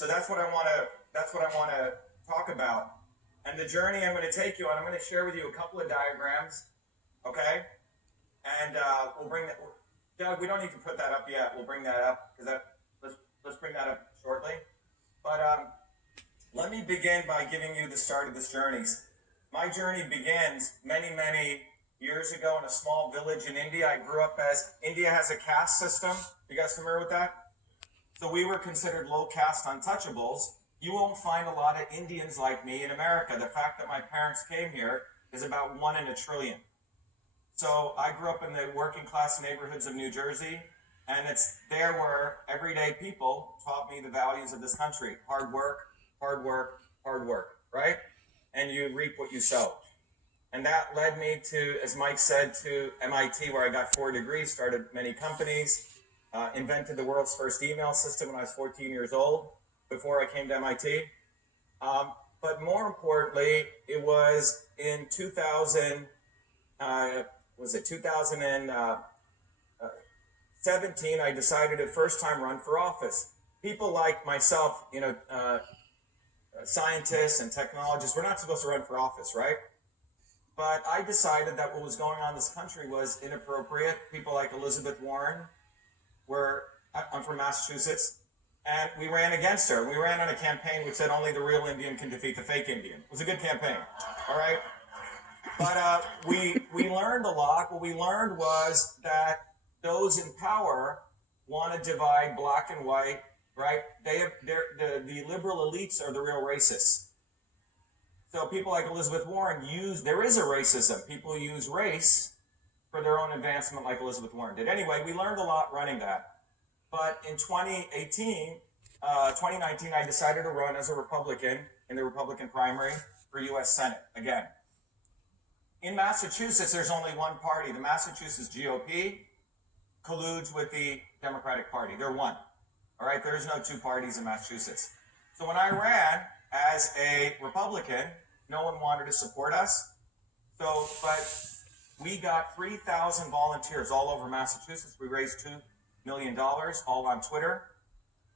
So that's what I want to talk about. And the journey I'm going to take you on, I'm going to share with you a couple of diagrams, okay? And we'll bring that. Doug, we don't need to put that up yet. We'll bring that up because let's bring that up shortly. But let me begin by giving you the start of this journey. My journey begins many, many years ago in a small village in India. I grew up India has a caste system. You guys familiar with that? So we were considered low caste untouchables. You won't find a lot of Indians like me in America. The fact that my parents came here is about 1 in a trillion. So I grew up in the working class neighborhoods of New Jersey, and it's there where everyday people taught me the values of this country. Hard work, hard work, hard work, right? And you reap what you sow. And that led me to, as Mike said, to MIT, where I got 4 degrees, started many companies, invented the world's first email system when I was 14 years old, before I came to MIT. But more importantly, it was in 2017, I decided to first time run for office. People like myself, scientists and technologists, we're not supposed to run for office, right? But I decided that what was going on in this country was inappropriate. People like Elizabeth Warren I'm from Massachusetts, and we ran against her. We ran on a campaign which said only the real Indian can defeat the fake Indian. It was a good campaign, all right? But we learned a lot. What we learned was that those in power want to divide black and white, right? The liberal elites are the real racists. So people like Elizabeth Warren there is a racism. People use race for their own advancement like Elizabeth Warren did. Anyway, we learned a lot running that. But in 2019, I decided to run as a Republican in the Republican primary for U.S. Senate again. In Massachusetts, there's only one party. The Massachusetts GOP colludes with the Democratic Party. They're one. All right, there's no 2 parties in Massachusetts. So when I ran as a Republican, no one wanted to support us. But we got 3,000 volunteers all over Massachusetts. We raised $2 million, all on Twitter.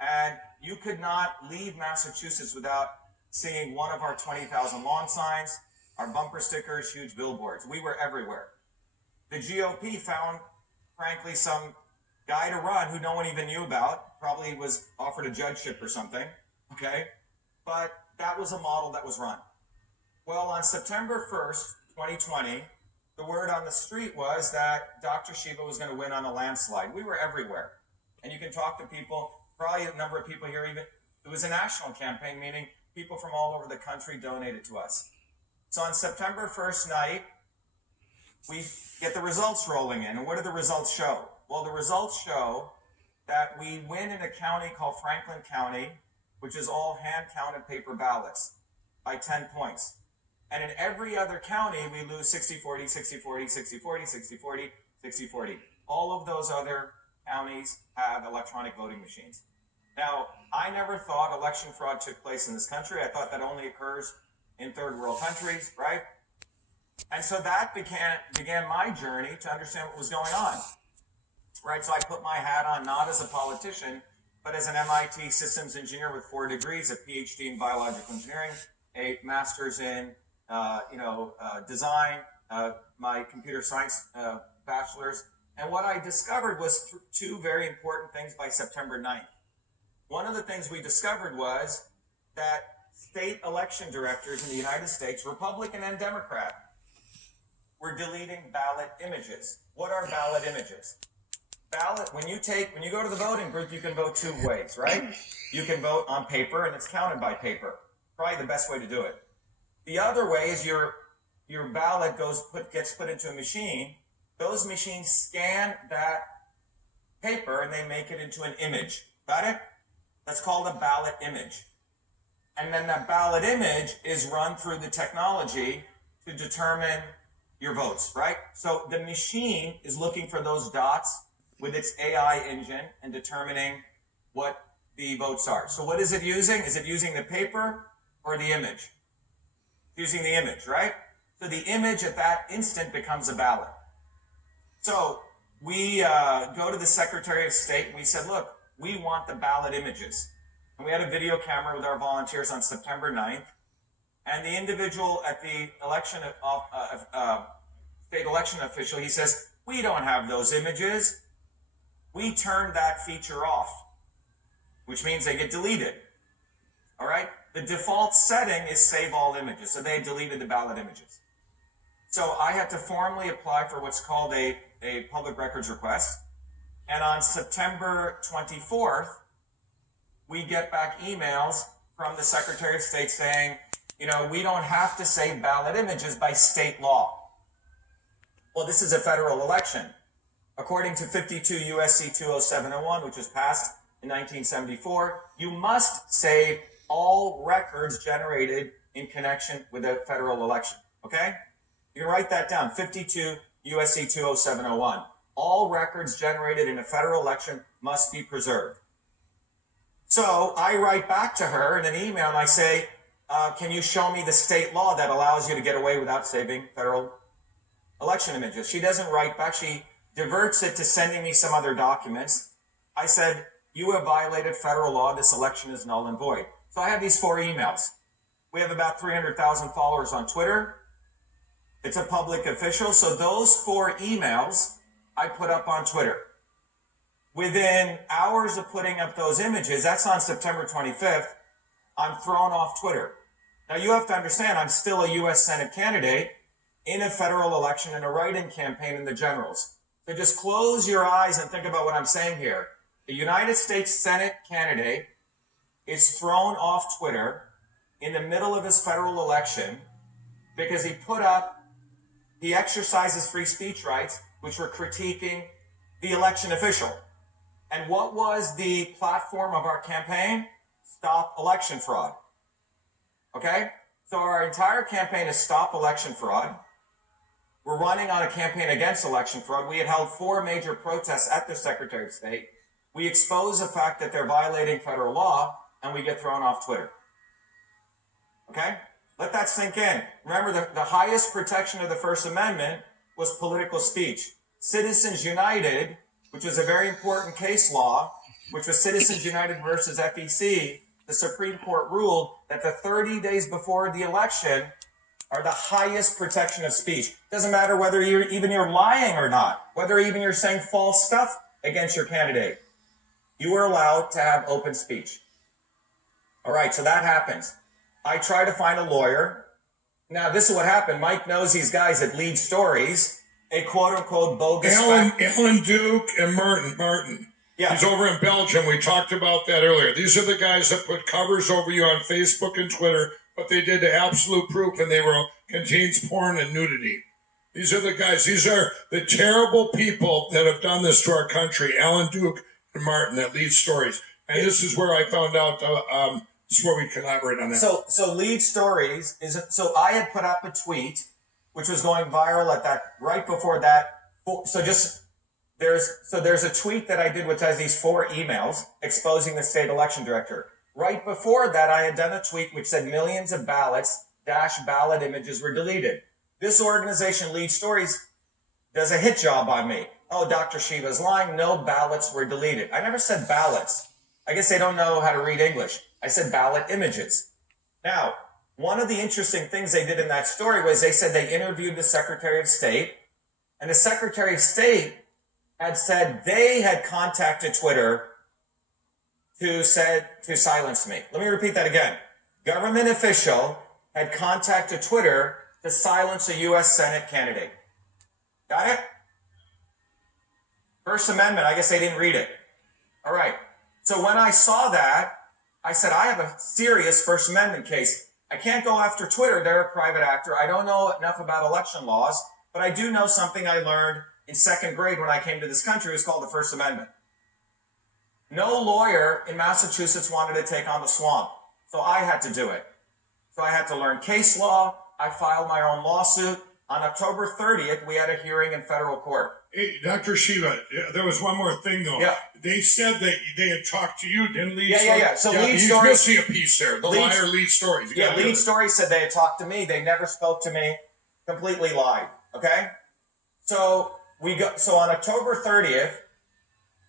And you could not leave Massachusetts without seeing one of our 20,000 lawn signs, our bumper stickers, huge billboards. We were everywhere. The GOP found, frankly, some guy to run who no one even knew about, probably was offered a judgeship or something, okay? But that was a model that was run. Well, on September 1st, 2020, the word on the street was that Dr. Shiva was going to win on a landslide. We were everywhere. And you can talk to people, probably a number of people here even. It was a national campaign, meaning people from all over the country donated to us. So on September 1st night, we get the results rolling in. And what do the results show? Well, the results show that we win in a county called Franklin County, which is all hand-counted paper ballots, by 10 points. And in every other county, we lose 60-40, 60-40, 60-40, 60-40, 60-40. All of those other counties have electronic voting machines. Now, I never thought election fraud took place in this country. I thought that only occurs in third world countries, right? And so that began my journey to understand what was going on, right? So I put my hat on not as a politician, but as an MIT systems engineer with 4 degrees, a PhD in biological engineering, a master's in design, my computer science bachelor's. And what I discovered was 2 very important things by September 9th. One of the things we discovered was that state election directors in the United States, Republican and Democrat, were deleting ballot images. What are ballot images? When you go to the voting booth, you can vote 2 ways, right? You can vote on paper, and it's counted by paper. Probably the best way to do it. The other way is your ballot gets put into a machine. Those machines scan that paper, and they make it into an image. Got it? That's called a ballot image. And then that ballot image is run through the technology to determine your votes, right? So the machine is looking for those dots with its AI engine and determining what the votes are. So what is it using? Is it using the paper or the image? It's using the image, right? So the image at that instant becomes a ballot. So we go to the Secretary of State and we said, look, we want the ballot images. And we had a video camera with our volunteers on September 9th. And the individual at the state election official, he says, we don't have those images. We turned that feature off, which means they get deleted. All right? The default setting is save all images. So they deleted the ballot images. So I had to formally apply for what's called a public records request. And on September 24th, we get back emails from the Secretary of State saying, you know, we don't have to save ballot images by state law. Well, this is a federal election. According to 52 U.S.C. 20701, which was passed in 1974, you must save all records generated in connection with a federal election. Okay? You can write that down, 52 U.S.C. 20701. All records generated in a federal election must be preserved. So I write back to her in an email and I say, can you show me the state law that allows you to get away without saving federal election images? She doesn't write back. She diverts it to sending me some other documents. I said, you have violated federal law. This election is null and void. So I have these 4 emails. We have about 300,000 followers on Twitter. It's a public official. So those 4 emails I put up on Twitter. Within hours of putting up those images, that's on September 25th, I'm thrown off Twitter. Now you have to understand, I'm still a U.S. Senate candidate in a federal election and a write-in campaign in the generals. So just close your eyes and think about what I'm saying here. The United States Senate candidate is thrown off Twitter in the middle of his federal election because he exercises free speech rights, which were critiquing the election official. And what was the platform of our campaign? Stop election fraud. Okay? So our entire campaign is stop election fraud. We're running on a campaign against election fraud. We had held 4 major protests at the Secretary of State. We expose the fact that they're violating federal law, and we get thrown off Twitter. Okay? Let that sink in. Remember, the highest protection of the First Amendment was political speech. Citizens United, which was a very important case law, which was Citizens United versus FEC, the Supreme Court ruled that the 30 days before the election are the highest protection of speech. Doesn't matter whether you're lying or not, whether even you're saying false stuff against your candidate. You are allowed to have open speech. All right, so that happens. I try to find a lawyer. Now, this is what happened. Mike knows these guys at Lead Stories, a quote-unquote bogus... Alan Duke and Martin. Yeah. He's over in Belgium. We talked about that earlier. These are the guys that put covers over you on Facebook and Twitter, but they did the absolute proof, and they were contains porn and nudity. These are the guys. These are the terrible people that have done this to our country. Alan Duke and Martin that Lead Stories. And this is where I found out, this is where we collaborate on that. So Lead Stories so I had put up a tweet, which was going viral at that, right before that. There's a tweet that I did which has these 4 emails exposing the state election director. Right before that, I had done a tweet which said millions of ballots - ballot images were deleted. This organization, Lead Stories, does a hit job on me. Oh, Dr. Shiva is lying. No ballots were deleted. I never said ballots. I guess they don't know how to read English. I said ballot images. Now, one of the interesting things they did in that story was they said they interviewed the Secretary of State, and the Secretary of State had said they had contacted Twitter to silence me. Let me repeat that again. Government official had contacted Twitter to silence a U.S. Senate candidate. Got it? First Amendment, I guess they didn't read it. All right. So when I saw that, I said, I have a serious First Amendment case. I can't go after Twitter. They're a private actor. I don't know enough about election laws, but I do know something I learned in 2nd grade when I came to this country. It was called the First Amendment. No lawyer in Massachusetts wanted to take on the swamp, so I had to do it. So I had to learn case law. I filed my own lawsuit. On October 30th, we had a hearing in federal court. Hey, Dr. Shiva, there was one more thing, though. Yeah. They said that they had talked to you, didn't Lead Stories? Yeah. So Lead Stories... He's missing a piece there. Liar Lead Stories. Yeah, Lead Stories said they had talked to me. They never spoke to me. Completely lied. Okay? So on October 30th,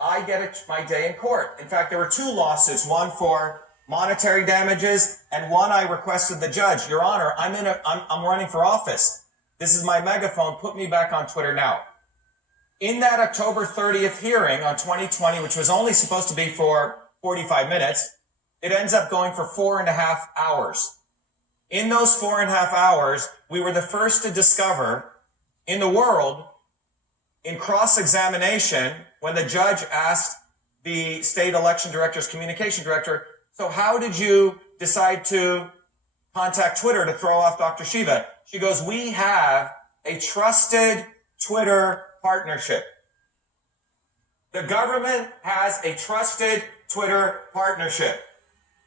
I get my day in court. In fact, there were 2 lawsuits. One for monetary damages, and one I requested the judge, Your Honor, I'm running for office. This is my megaphone. Put me back on Twitter now. In that October 30th hearing on 2020, which was only supposed to be for 45 minutes, it ends up going for 4.5 hours. In those 4.5 hours, we were the first to discover in the world, in cross-examination, when the judge asked the state election director's communication director, so how did you decide to contact Twitter to throw off Dr. Shiva? She goes, we have a trusted Twitter partnership. The government has a trusted Twitter partnership.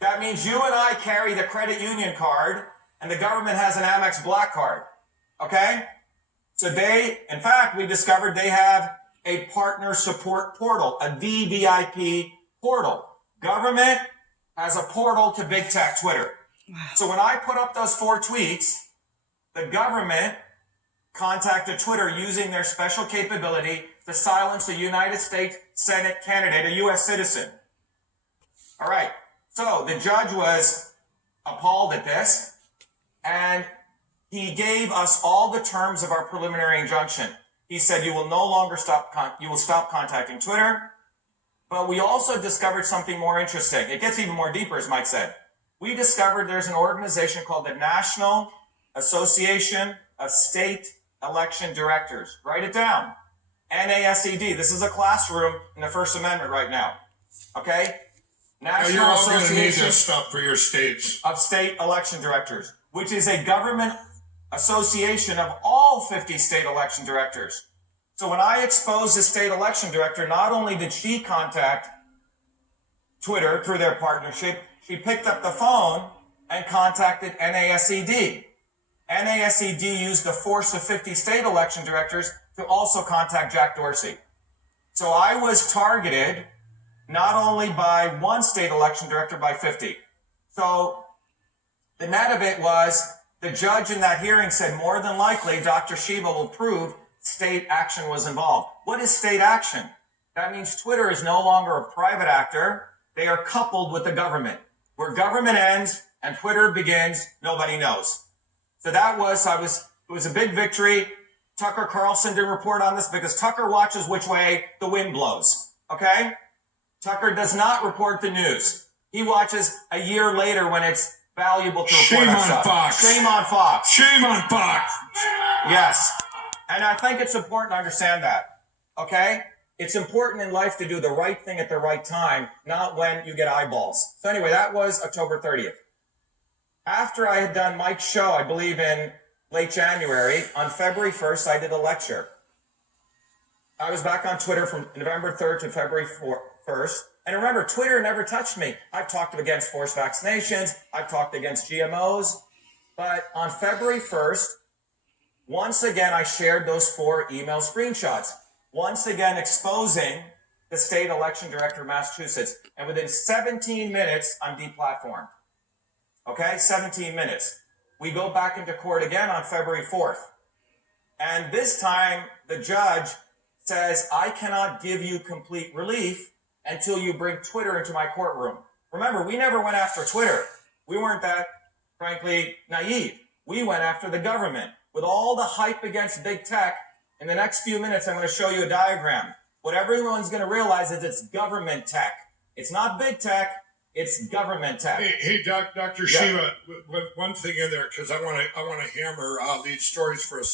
That means you and I carry the credit union card and the government has an Amex Black card. Okay? So in fact, we discovered they have a partner support portal, a VVIP portal. Government has a portal to big tech Twitter. So when I put up those 4 tweets, the government contacted Twitter using their special capability to silence a United States Senate candidate, a U.S. citizen. All right. So the judge was appalled at this, and he gave us all the terms of our preliminary injunction. He said, you will no longer stop contacting Twitter. But we also discovered something more interesting. It gets even more deeper, as Mike said. We discovered there's an organization called the National Association of State Election Directors. Write it down. NASED. This is a classroom in the First Amendment right now. Okay? National you're all going to need Association this stuff for your states. of State Election Directors, which is a government association of all 50 state election directors. So when I exposed the state election director, not only did she contact Twitter through their partnership, she picked up the phone and contacted NASED. NASED used the force of 50 state election directors to also contact Jack Dorsey. So I was targeted not only by one state election director, by 50. So the net of it was the judge in that hearing said more than likely Dr. Shiva will prove state action was involved. What is state action? That means Twitter is no longer a private actor. They are coupled with the government. Where government ends and Twitter begins, nobody knows. So it was a big victory. Tucker Carlson didn't report on this because Tucker watches which way the wind blows. Okay? Tucker does not report the news. He watches a year later when it's valuable to report on stuff. Fox. Shame on Fox. Shame on Fox. Yes. And I think it's important to understand that. Okay? It's important in life to do the right thing at the right time, not when you get eyeballs. So anyway, that was October 30th. After I had done Mike's show, I believe in late January, on February 1st, I did a lecture. I was back on Twitter from November 3rd to February 1st. And remember, Twitter never touched me. I've talked against forced vaccinations. I've talked against GMOs. But on February 1st, once again, I shared those 4 email screenshots. Once again, exposing the state election director of Massachusetts. And within 17 minutes, I'm deplatformed. Okay, 17 minutes. We go back into court again on February 4th. And this time, the judge says, I cannot give you complete relief until you bring Twitter into my courtroom. Remember, we never went after Twitter. We weren't that, frankly, naive. We went after the government. With all the hype against big tech, in the next few minutes, I'm going to show you a diagram. What everyone's going to realize is it's government tech. It's not big tech. It's government tech. Hey, Dr. Shiva, one thing in there, because I want to hammer these stories for a